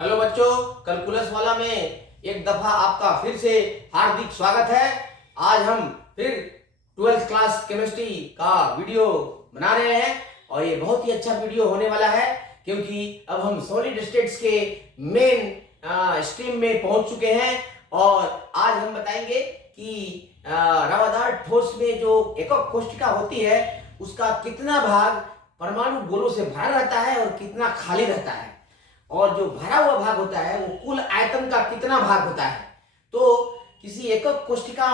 Hello बच्चों, calculus वाला में एक दफा आपका फिर से हार्दिक स्वागत है। आज हम फिर 12th क्लास केमिस्ट्री का वीडियो बना रहे हैं और ये बहुत ही अच्छा वीडियो होने वाला है क्योंकि अब हम सॉलिड स्टेट्स के मेन स्ट्रीम में पहुंच चुके हैं और आज हम बताएंगे कि रवादार ठोस में जो एकक कोशिका होती है उसका कितना भाग परमाणु गोलों से भरा रहता है और कितना खाली रहता है, और जो भरा हुआ भाग होता है वो कुल आयतन का कितना भाग होता है। तो किसी एकक कोशिका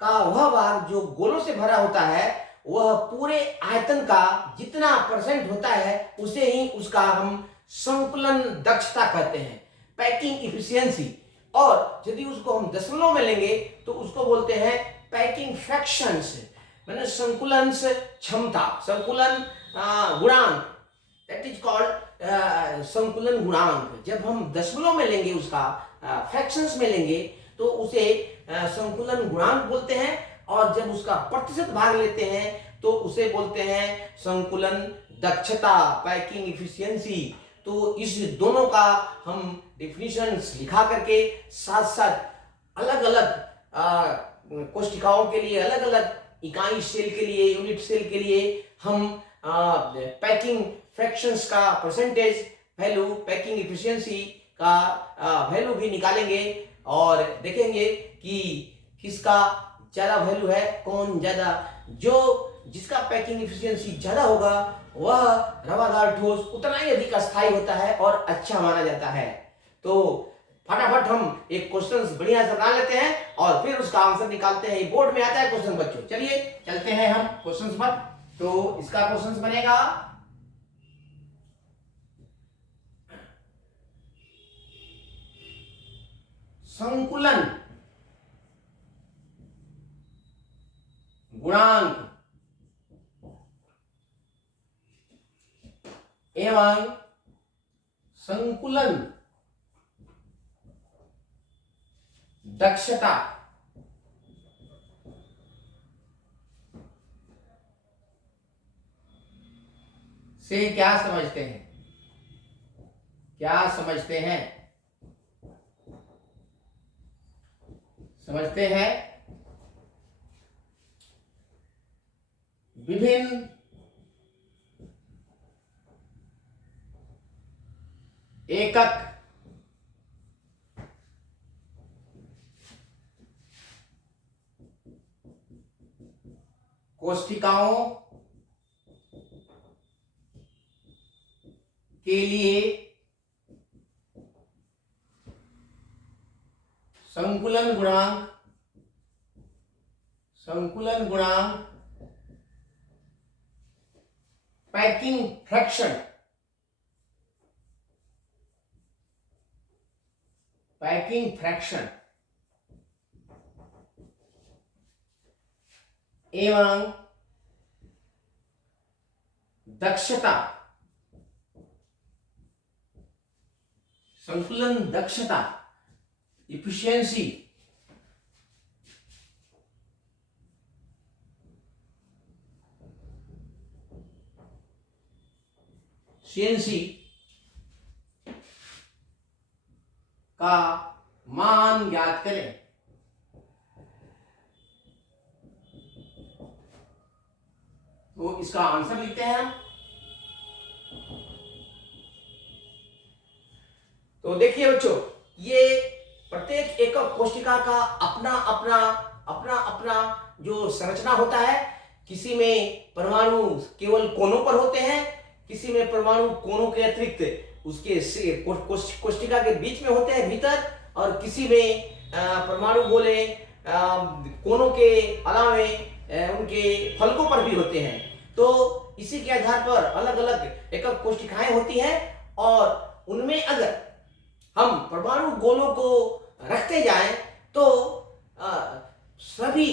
का वह भाग जो गोलों से भरा होता है वह पूरे आयतन का जितना परसेंट होता है उसे ही उसका हम संकुलन दक्षता कहते हैं, पैकिंग इफिशियंसी। और यदि उसको हम दशमलव में लेंगे तो उसको बोलते हैं पैकिंग फ्रैक्शंस, मैंने संकुलन क्षमता, संकुलन गुणांक, दैट इज कॉल्ड संकुलन गुणांक। जब हम दशमलव में लेंगे उसका फ्रैक्शंस में लेंगे तो उसे संकुलन गुणांक बोलते हैं, और जब उसका प्रतिशत भाग लेते हैं तो उसे बोलते हैं संकुलन दक्षता, पैकिंग इफिशियंसी। तो इस दोनों का हम डिफिनीशंस लिखा करके साथ साथ अलग अलग कोशिकाओं के लिए, अलग अलग इकाई सेल के लिए, यूनिट सेल के लिए हम पैकिंग फ्रैक्शंस का परसेंटेज वैल्यू, पैकिंग इफिशियंसी का वैल्यू भी निकालेंगे और देखेंगे कि किसका ज्यादा वैल्यू है, कौन ज्यादा, जिसका पैकिंग इफिशियंसी ज्यादा होगा वह रवादार ठोस उतना ही अधिक अस्थायी होता है और अच्छा माना जाता है। तो फटाफट हम एक क्वेश्चन बढ़िया से बना लेते हैं और फिर उसका आंसर निकालते हैं। बोर्ड में आता है क्वेश्चन बच्चों, चलिए चलते हैं हम क्वेश्चन पर। तो इसका क्वेश्चन बनेगा संकुलन गुणांक एवं संकुलन दक्षता से क्या समझते हैं, क्या समझते हैं? समझते हैं विभिन्न एकक कोशिकाओं के लिए संकुलन गुणांक, संकुलन गुणांक, पैकिंग फ्रैक्शन, पैकिंग फ्रैक्शन एवं दक्षता, संकुलन दक्षता, इफिशियंसी सीएनसी का मान ज्ञात करें। तो इसका आंसर लिखते हैं हम। तो देखिए बच्चों, ये प्रत्येक एकक कोशिका का अपना अपना अपना अपना जो संरचना होता है। किसी में परमाणु केवल कोनों पर होते हैं, किसी में परमाणु कोनों के अतिरिक्त उसके कोशिका के बीच में होते हैं भीतर, और किसी में परमाणु गोले कोनों के अलावे उनके फलकों पर भी होते हैं। तो इसी के आधार पर अलग अलग एकक कोशिकाएं होती हैं और उनमें अगर हम परमाणु गोलों को रखते जाएं तो सभी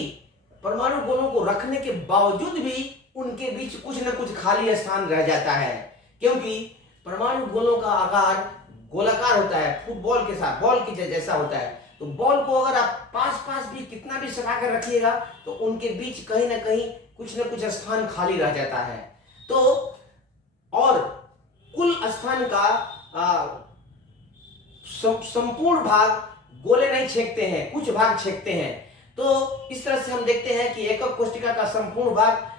परमाणु गोलों को रखने के बावजूद भी उनके बीच कुछ न कुछ खाली स्थान रह जाता है, क्योंकि परमाणु गोलों का आकार गोलाकार होता है, फुटबॉल के साथ, बॉल के जैसा होता है। तो बॉल को अगर आप पास पास भी कितना भी सटा कर रखिएगा तो उनके बीच कहीं ना कहीं कुछ न कुछ स्थान खाली रह जाता है। तो और कुल स्थान का संपूर्ण भाग गोले नहीं छेकते हैं, कुछ भाग छेकते हैं। तो इस तरह से हम देखते हैं कि एकक कोशिका का संपूर्ण भाग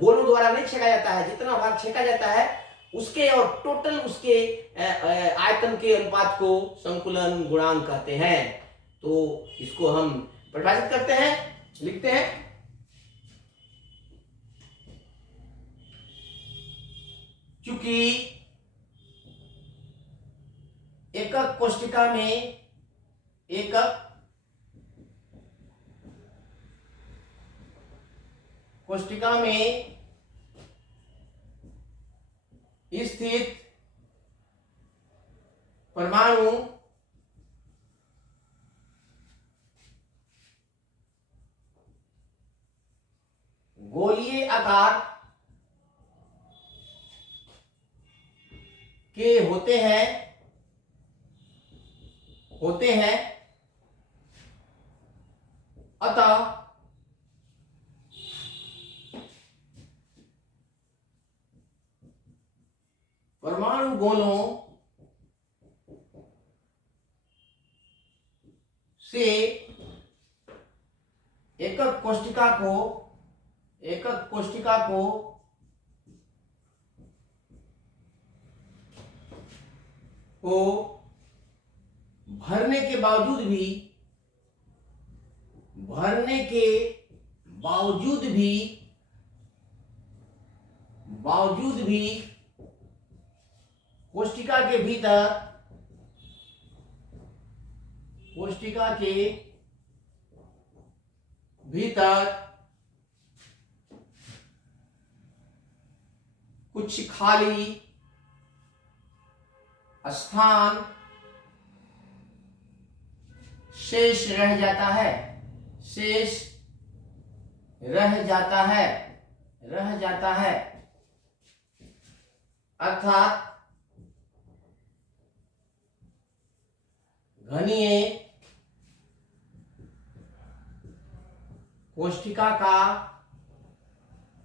गोलों द्वारा नहीं छेका जाता है। जितना भाग छेका जाता है उसके और टोटल उसके आयतन के अनुपात को संकुलन गुणांक कहते हैं। तो इसको हम परिभाषित करते हैं, लिखते हैं। चूंकि एकक कोशिका में स्थित परमाणु गोलीय आकार के होते हैं अतः परमाणु गोलों से एकक कोशिका को भरने के बावजूद भी कोशिका के भीतर कुछ खाली स्थान शेष रह जाता है अर्थात घनीय कोशिका का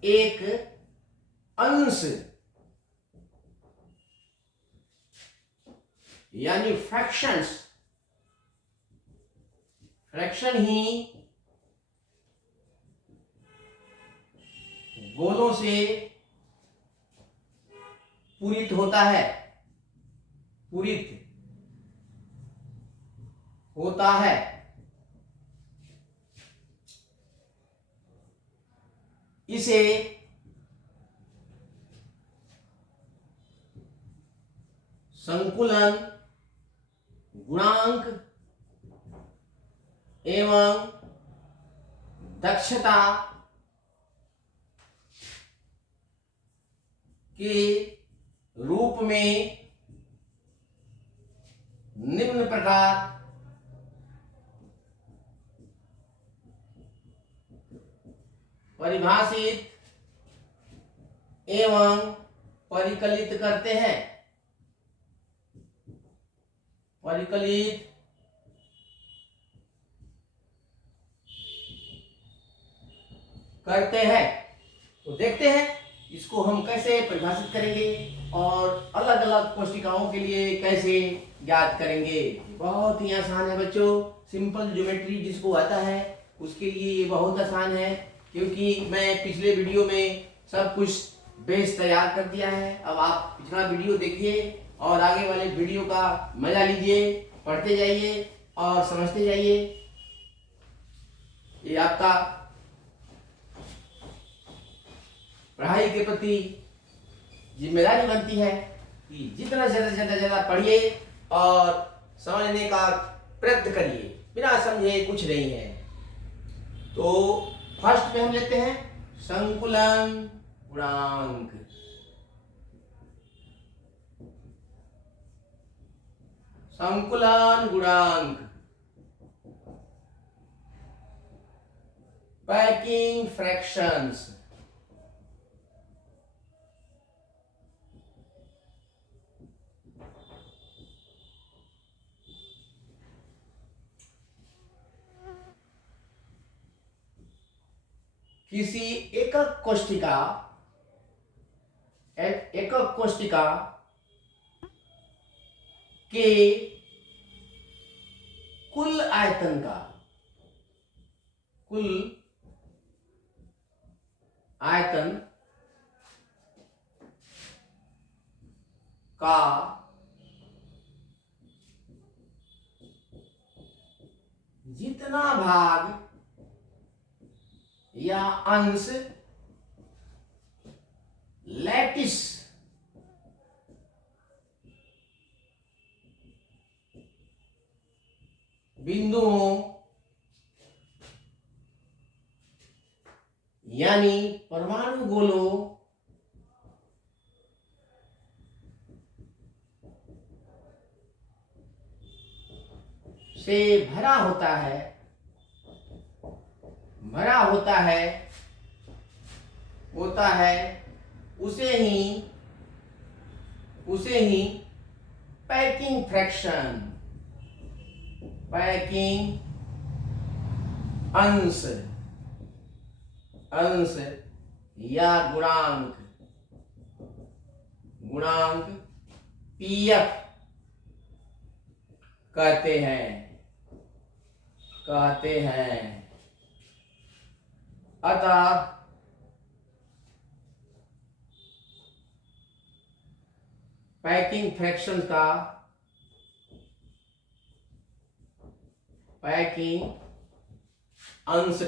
एक अंश यानी फ्रैक्शन ही गोलों से पूरित होता है। इसे संकुलन गुणांक एवं दक्षता के रूप में निम्न प्रकार परिभाषित एवं परिकलित करते हैं। तो देखते हैं इसको हम कैसे परिभाषित करेंगे और अलग अलग कोशिकाओं के लिए कैसे ज्ञात करेंगे। बहुत ही आसान है बच्चों, सिंपल ज्योमेट्री जिसको आता है उसके लिए ये बहुत आसान है, क्योंकि मैं पिछले वीडियो में सब कुछ बेस तैयार कर दिया है। अब आप पिछला वीडियो देखिए और आगे वाले वीडियो का मजा लीजिए, पढ़ते जाइए और समझते जाइए। ये आपका पढ़ाई के प्रति जिम्मेदारी बनती है कि जितना ज्यादा पढ़िए और समझने का प्रयत्न करिए, बिना समझे कुछ नहीं है। तो फर्स्ट पे हम लेते हैं संकुलन गुणांक। Packing fractions. किसी एकक कोशिका के कुल आयतन का, कुल आयतन का जितना भाग या अंश लैटिस बिंदुओं यानी परमाणु गोलों से भरा होता है, उसे ही पैकिंग फ्रैक्शन, पैकिंग अंश या गुणांक पीएफ कहते हैं। अतः पैकिंग फ्रैक्शन का, पैकिंग अंश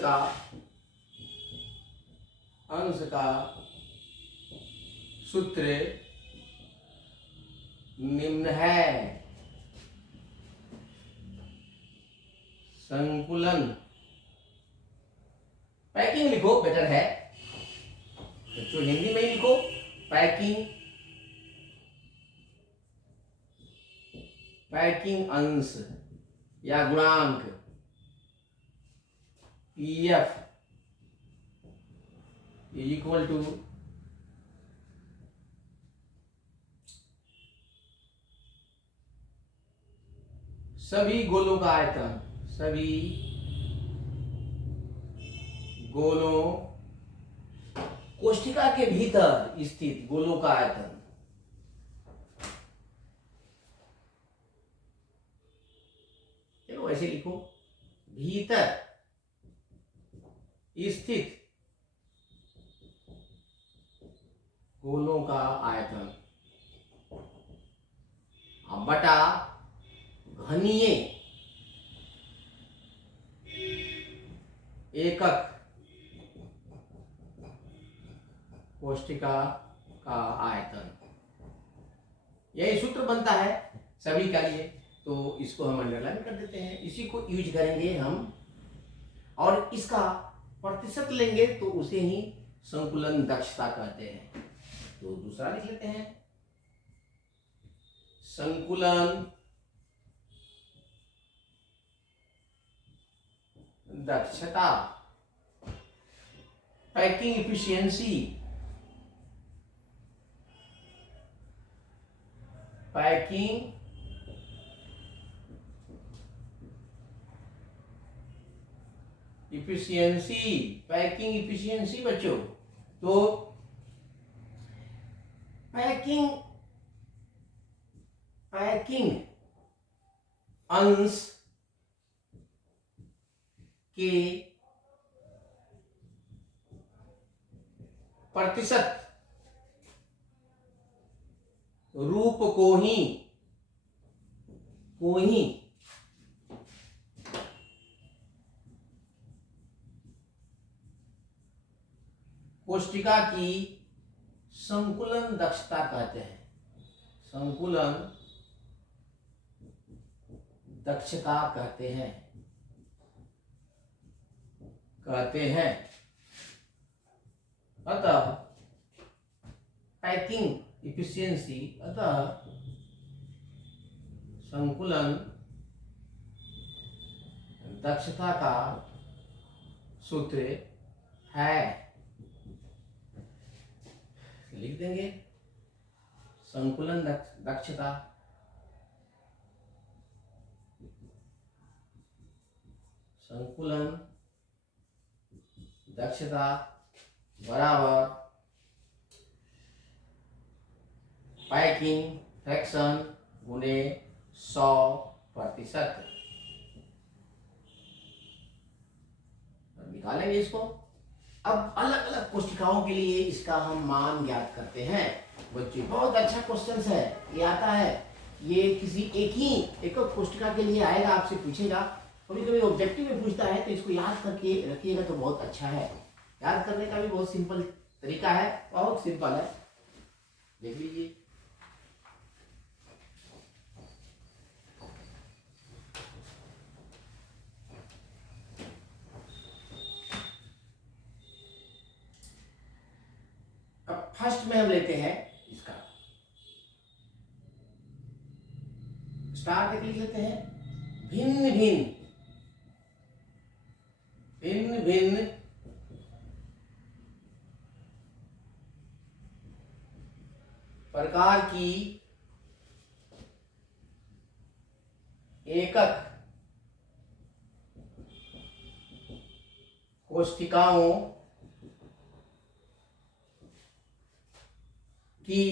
का सूत्र निम्न है। संकुलन, पैकिंग लिखो बेटर है, तो हिंदी में ही लिखो पैकिंग अंश या गुणांक पीएफ इक्वल टू सभी गोलों का आयतन, सभी गोलों कोष्ठिका के भीतर स्थित गोलों का आयतन, चलो ऐसे लिखो, भीतर स्थित गोलों का आयतन बटा घनीय एकक कोष्ठिका का आयतन, यही सूत्र बनता है सभी का लिए। तो इसको हम अंडरलाइन कर देते हैं, इसी को यूज करेंगे हम, और इसका प्रतिशत लेंगे तो उसे ही संकुलन दक्षता कहते हैं। तो दूसरा लिख लेते हैं, संकुलन दक्षता, पैकिंग इफिशियंसी, पैकिंग इफिशियंसी बच्चों। तो पैकिंग अंश के प्रतिशत रूप को ही कोष्ठिका की संकुलन दक्षता कहते हैं, संकुलन दक्षता कहते हैं। अतः पैकिंग इफिशियंसी, अतः संकुलन दक्षता का सूत्र है, लिख देंगे, संकुलन दक्षता बराबर पैकिंग फ्रैक्शन गुणे 100%। निकालेंगे इसको। अब अलग अलग कोशिकाओं के लिए इसका हम मान ज्ञात करते हैं। बच्चों बहुत अच्छा क्वेश्चन है, ये आता है, ये किसी एक कोशिका के लिए आएगा, आपसे पूछेगा, कभी कभी ऑब्जेक्टिव में पूछता है, तो इसको याद करके रखिएगा तो बहुत अच्छा है। याद करने का भी बहुत सिंपल तरीका है, बहुत सिंपल है, देख लीजिए। अब फर्स्ट में हम लेते हैं इसका स्टार्ट लिख लेते हैं। भिन्न भिन्न भिन्न भिन्न प्रकार की एकक कोशिकाओं की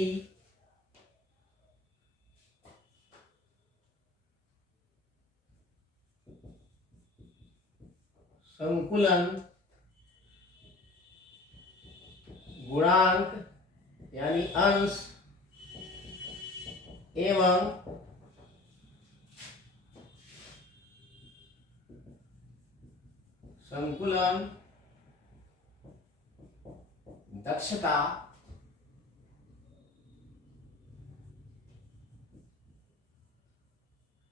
संकुलन गुणांक यानी अंश एवं संकुलन दक्षता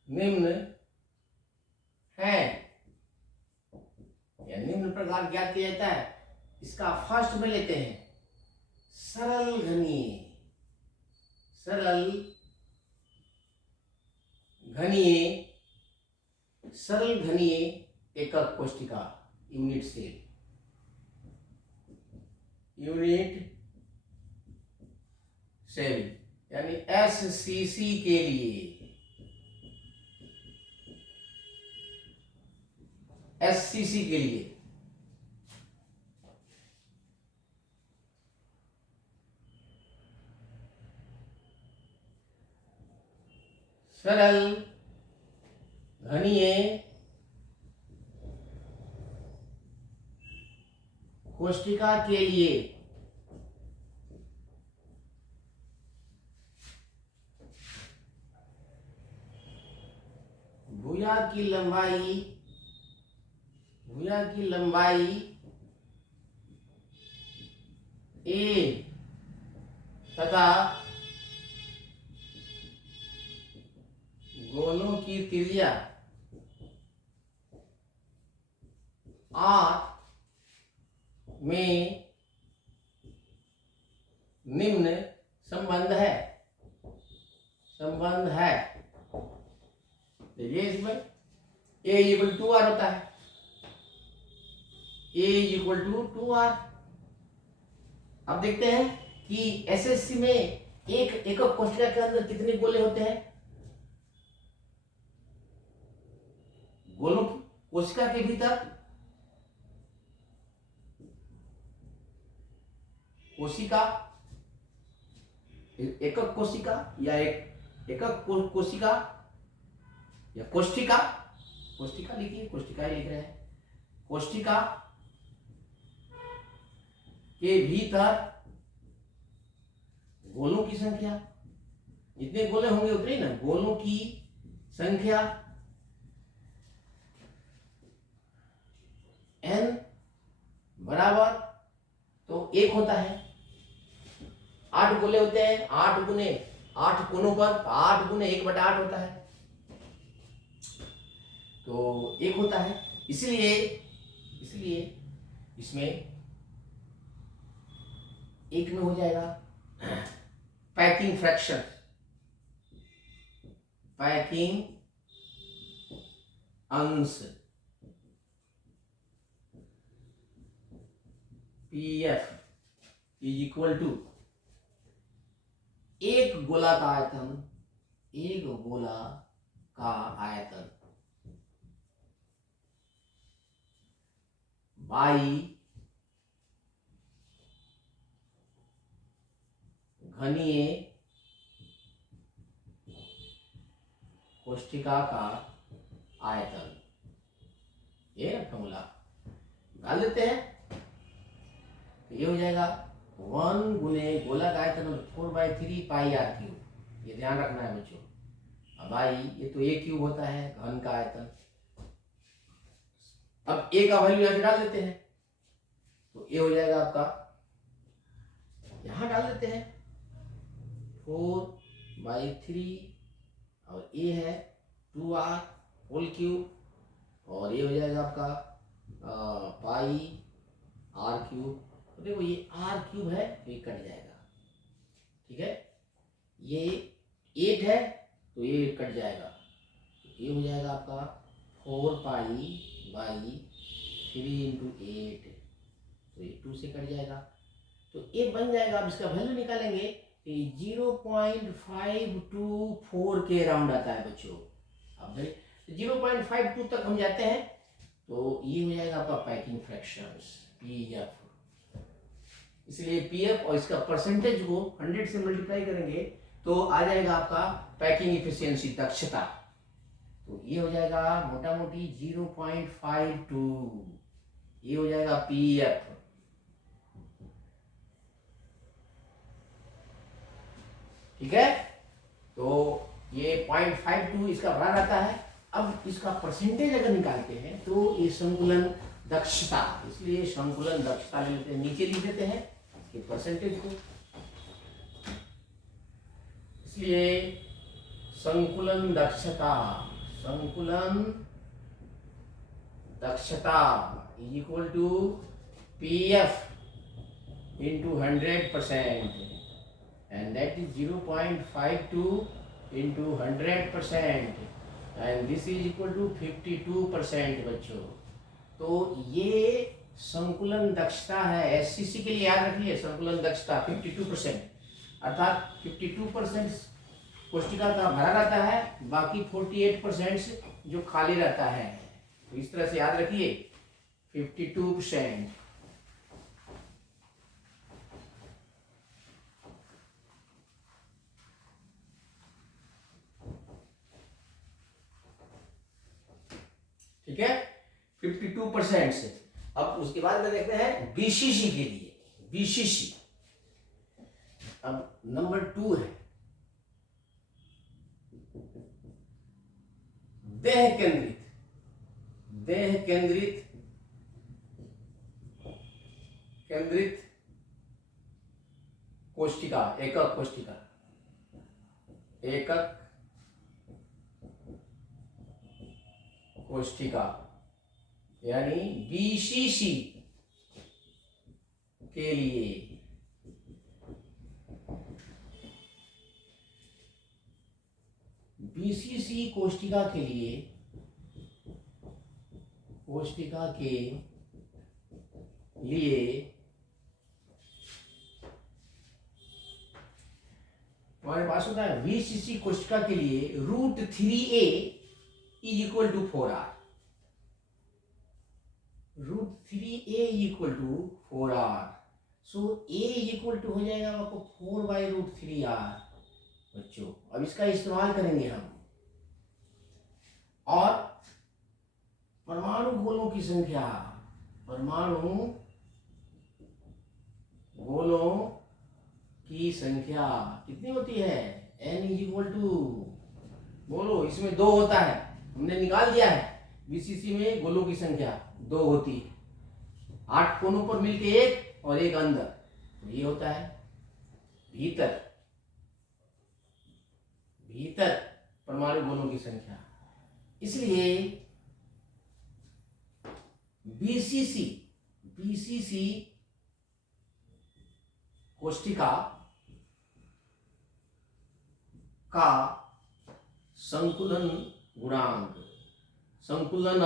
निम्न है, या निम्न प्रकार ज्ञात किया जाता है। इसका फर्स्ट में लेते हैं सरल घनीय, सरल घनीय, सरल घनीय एकक कोशिका यूनिट सेल, यूनिट सेल यानी एससीसी के लिए, एससीसी के लिए सरल घनीय कोशिका के लिए भुजा की लंबाई ए तथा गोलों की त्रिज्या 8 में निम्न संबंध है। देखिए इसमें a इक्वल टू आर होता है, a इक्वल टू आर। अब देखते हैं कि एसएससी में एक एकक कोशिका के अंदर कितने गोले होते हैं। गोलों की कोशिका के भीतर कोशिका, एकक कोशिका या एकक कोशिका या कोशिका, कोशिका लिखिए, कोशिका ही लिख रहे हैं। कोशिका के भीतर गोलों की संख्या, जितने गोले होंगे उतने ना गोलों की संख्या n बराबर तो 1 होता है। 8 गोले होते हैं, 8 गुने 8 कोनों पर 8 गुने 1/8 होता है, तो 1 होता है। इसलिए इसमें 1 में हो जाएगा पैकिंग फ्रैक्शन, पैकिंग अंश पीएफ इज इक्वल टू एक गोला का आयतन बाई घनीय कोष्ठिका का आयतन, ये फॉर्मूला डाल देते हैं। तो ये हो जाएगा 1 गुने गोला का आयतन 4/3 पाई आर क्यूब। ये ध्यान रखना है बच्चों। अब आई ये तो ए क्यूब होता है घन का आयतन। अब ए का वैल्यू यहां डाल देते हैं, तो ए हो जाएगा आपका, यहां डाल देते हैं 4/3 और ए है 2r होल क्यूब, और ये हो जाएगा आपका पाई आर क्यूब। तो देखो ये आर क्यूब है तो ये कट जाएगा, ठीक है। ये 8 है तो ये कट जाएगा, तो ये हो जाएगा आपका 4π/3 × 8, तो ये 2 से कट जाएगा, तो ये बन जाएगा। अब इसका वैल्यू निकालेंगे तो 0.524 के अराउंड आता है बच्चों। अब 0.52 तक हम जाते हैं, तो ये हो जाएगा आपका पैकिंग फ्रैक्शंस पीएफ। इसलिए पीएफ और इसका परसेंटेज को 100 से मल्टीप्लाई करेंगे तो आ जाएगा आपका पैकिंग इफिशियंसी दक्षता। तो ये हो जाएगा मोटा मोटी 0.52, ये हो जाएगा पीएफ। ठीक है, तो ये 0.52 इसका बड़ा रहता है। अब इसका परसेंटेज अगर निकालते हैं तो ये संकुलन दक्षता, इसलिए संकुलन दक्षता ले लेते हैं, नीचे लिख देते हैं कि परसेंटेज को। इसलिए संकुलन दक्षता is equal to PF into 100%, and that is 0.52 into 100%, and this is equal to 52% बच्चों। तो ये संकुलन दक्षता है। एससीसी के लिए याद रखिए संकुलन दक्षता 52%, अर्थात 52% कोष्ठिका का भरा रहता है, बाकी 48% जो खाली रहता है। तो इस तरह से याद रखिए 52%। ठीक है, 52% से। अब उसके बाद में देखते हैं बीसीसी के लिए। बीसीसी अब नंबर 2 है, देह केंद्रित कोष्ठिका, एकक कोष्ठिका, एकक कोष्ठिका यानी बीसीसी के लिए। बीसीसी कोष्ठिका के लिए, हमारे पास होता है बीसीसी कोष्ठिका के लिए √3a is equal to 4r। √3a equal to 4r। So a equal to हो जाएगा आपको 4/√3r बच्चों। अब इसका इस्तेमाल करेंगे हम, और परमाणु गोलों की संख्या, कितनी होती है? n इज इक्वल टू, बोलो, इसमें 2 होता है, हमने निकाल दिया है। बीसीसी में गोलों की संख्या 2 होती है, 8 कोनों पर मिलके 1 और 1 अंदर, तो ये होता है भीतर परमाणु गोलों की संख्या। इसलिए बीसीसी कोष्ठिका का संकुलन गुणांक, संकुलन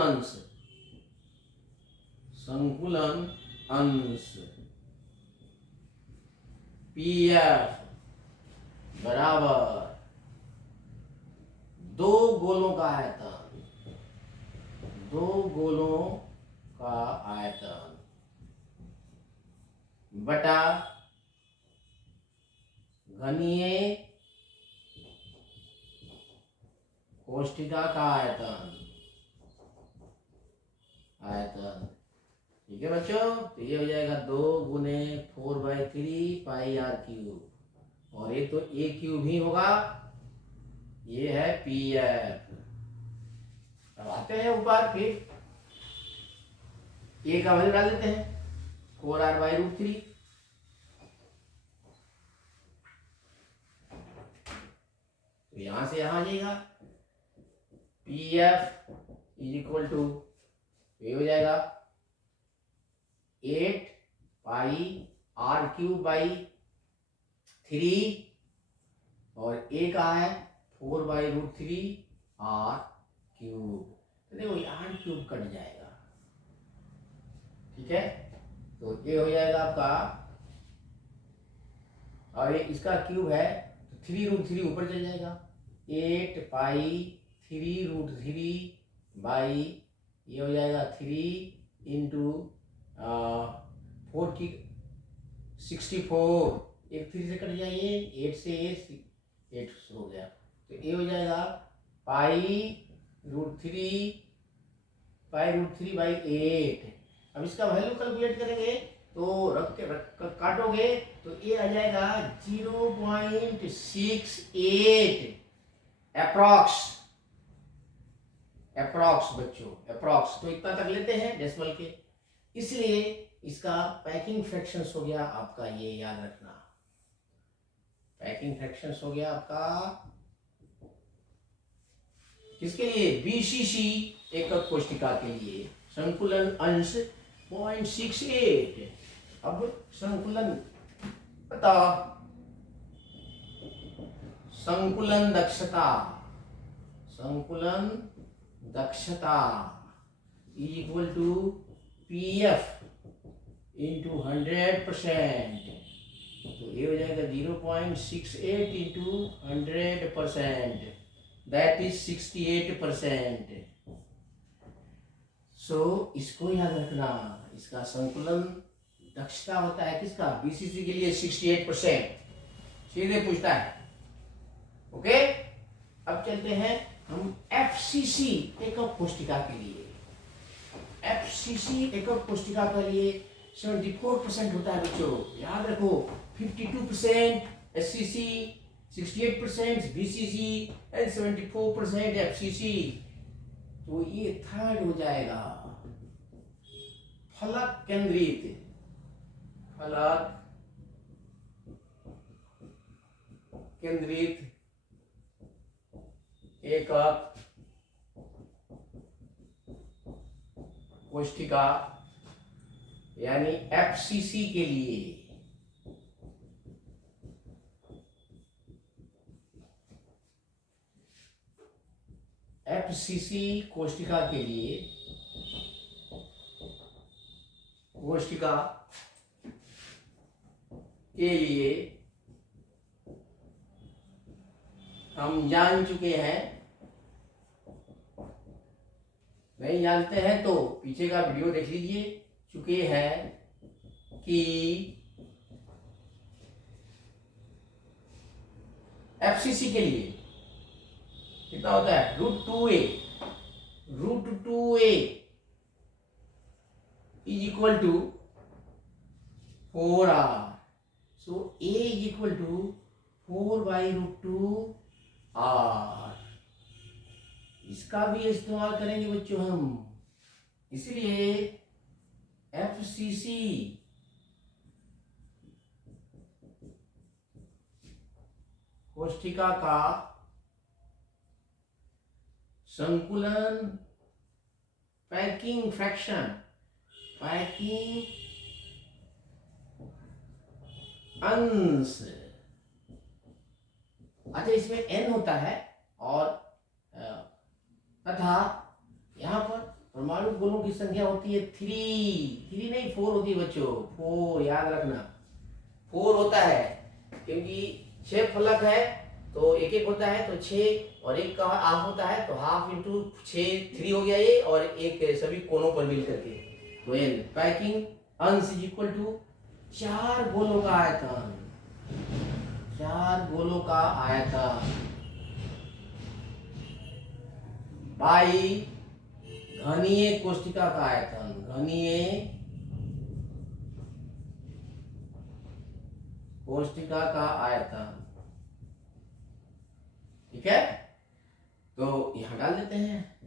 अंश पीएफ बराबर 2 गोलों का आयतन बटा घनीय कोष्ठिका का आयतन, आयतन। ठीक है बच्चों, तो ये हो जाएगा 2 × 4/3 πr³, और ये तो ए क्यूब ही होगा, ये है पीएफ। अब आते हैं ऊपर, फिर ए का वैल्यू डाल देते हैं 4r/√3। तो यहां से यहां आ जाएगा, P F is equal to, ये हो जाएगा 8πr³/3, और ए का है 4/√3r³। तो देखो ये r³ कट जाएगा, ठीक है। तो ये हो जाएगा आपका, और ये इसका क्यूब है तो 3√3 ऊपर चल जाएगा, 8π3√3 ये हो जाएगा 3 × 4 की 64, एक 3 से कट जाइए, 8 से 8 हो गया, तो ये हो जाएगा π√3/8। अब इसका वैल्यू कैलकुलेट करेंगे तो रख काटोगे तो ये आ जाएगा 0.68 अप्रॉक्स बच्चों, अप्रॉक्स। तो इतना तक लेते हैं डेसिमल के, इसलिए इसका पैकिंग फ्रैक्शंस हो गया आपका, ये याद रखना, पैकिंग फ्रैक्शंस हो गया आपका किसके लिए, बीसीसी एकक कोशिका के लिए। संकुलन अंश 0.68। अब संकुलन पता, संकुलन दक्षता इक्वल टू पीएफ इंटू 100%। तो ये हो जाएगा 0.68 इंटू 100%, दैट इज 68%। सो इसको याद रखना, इसका संकुलन दक्षता होता है किसका, बीसीसी के लिए 68%, सीधे पूछता है। ओके, अब चलते हैं हम एफसीसी एकक कोशिका के लिए। एफसीसी एकक कोशिका के लिए 74% होता है बच्चों, याद रखो। 52% एससीसी, 68% बीसीसी एंड 74% एफसीसी। तो ये थर्ड हो जाएगा फलक केंद्रित एकक कोशिका यानी एफसीसी के लिए। एफसीसी कोशिका के लिए, हम जान चुके हैं, नहीं जानते हैं तो पीछे का वीडियो देख लीजिए, चुके हैं कि एफसीसी के लिए कितना होता है, √2a is equal to 4r। So a is equal to 4/√2r। इसका भी इस्तेमाल करेंगे बच्चों हम, इसलिए एफसीसी कोशिका का संकुलन पैकिंग फ्रैक्शन, अंश, अच्छा इसमें n होता है, और तथा यहाँ पर परमाणु गोलों की संख्या होती है 3 नहीं 4 होती है बच्चों, 4 याद रखना, 4 होता है, क्योंकि 6 फलक है तो एक होता है, तो 6 और 1 का हाफ होता है, तो हाफ इंटू 6 3 हो गया ये, और एक सभी कोनों पर मिल करके। तो एल पैकिंग अंश इज इक्वल टू 4 गोलों का आयतन, 4 गोलों का आयतन। बाई घनीय कोष्ठिका का आयतन, घनीय कोष्ठिका का आयतन। ठीक है, तो यहां डाल देते हैं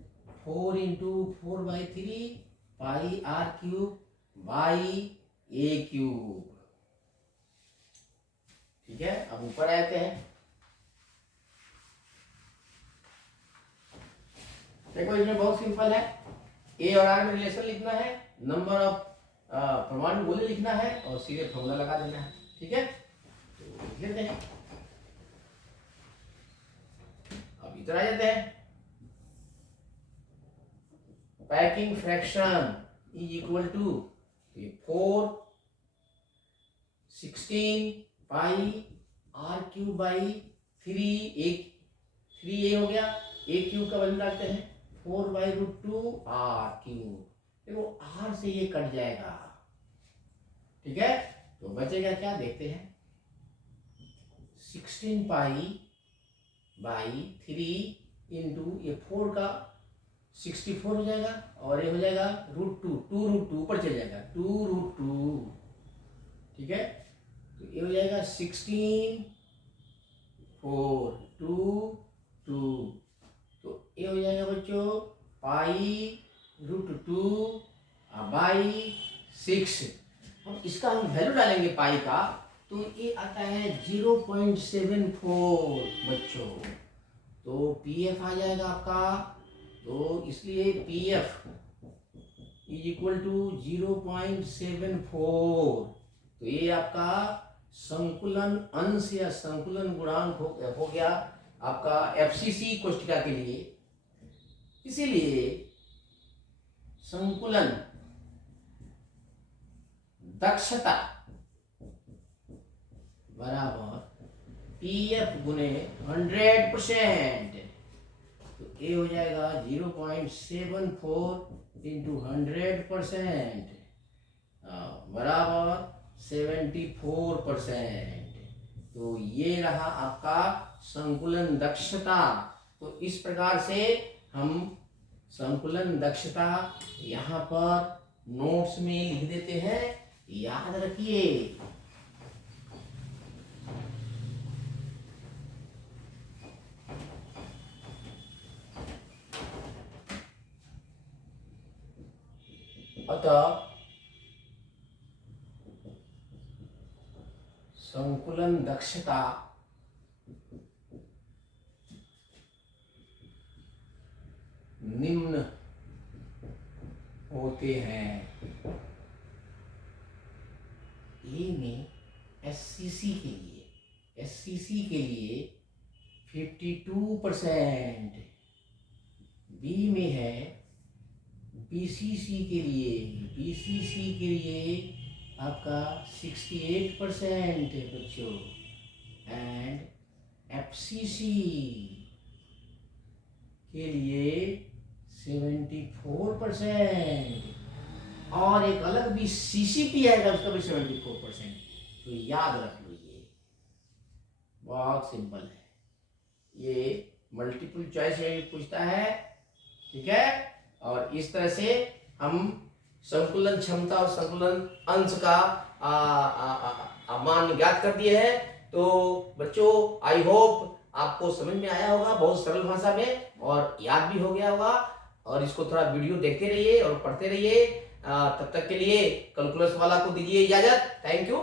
4 into 4/3 pi R cube by A cube. ठीक है, अब ऊपर आते हैं। देखो इसमें बहुत सिंपल है, ए और आर में रिलेशन लिखना है, नंबर ऑफ परमाणु गोले लिखना है और सीधे फॉर्मूला लगा देना है। ठीक है, तो लिख लेते हैं। अब इधर आ जाते हैं, packing fraction is equal to 4 16 pi R cube by 3 हो गया, ए क्यूब का वैल्यू डालते हैं 4/√2 आर क्यूब। देखो आर से ये कट जाएगा। ठीक है, तो बचेगा क्या देखते हैं, 16 पाई बाई 3 इंटू ये 4 का 64 हो जाएगा और ये हो जाएगा √2, 2√2 ऊपर चल जाएगा 2√2। ठीक है, तो ये हो जाएगा 16 4 2 2, तो ये हो जाएगा बच्चों पाई√2 बाई 6। अब इसका हम वैल्यू डालेंगे पाई का, तो ये आता है 0.74 बच्चों। तो पीएफ आ जाएगा आपका, तो इसलिए पीएफ इज इक्वल टू 0.74। तो ये आपका संकुलन अंश या संकुलन गुणांक हो गया आपका एफसीसी कोष्ठिका के लिए। इसीलिए संकुलन दक्षता बराबर पीएफ गुने 100%। तो ए हो जाएगा 0.74 इंटू 100% बराबर 74%। तो ये रहा आपका संकुलन दक्षता। तो इस प्रकार से हम संकुलन दक्षता यहाँ पर नोट्स में लिख देते हैं, याद रखिए। अतः संकुलन दक्षता निम्न होते हैं। ए में एससीसी के लिए 52%, बी में है बीसीसी के लिए आपका 68% है बच्चों, एंड एफसीसी के लिए 74%, और एक अलग भी सीसीपी आएगा उसका भी 74%। तो याद रख लो, ये बहुत सिंपल है, ये मल्टीपल चॉइस में भी पूछता है। ठीक है, और इस तरह से हम संकुलन क्षमता और संकुलन अंश का मान ज्ञात कर दिए हैं। तो बच्चों आई होप आपको समझ में आया होगा, बहुत सरल भाषा में, और याद भी हो गया होगा। और इसको थोड़ा वीडियो देखते रहिए और पढ़ते रहिए। तब तक के लिए कैलकुलस वाला को दीजिए इजाजत। Thank you.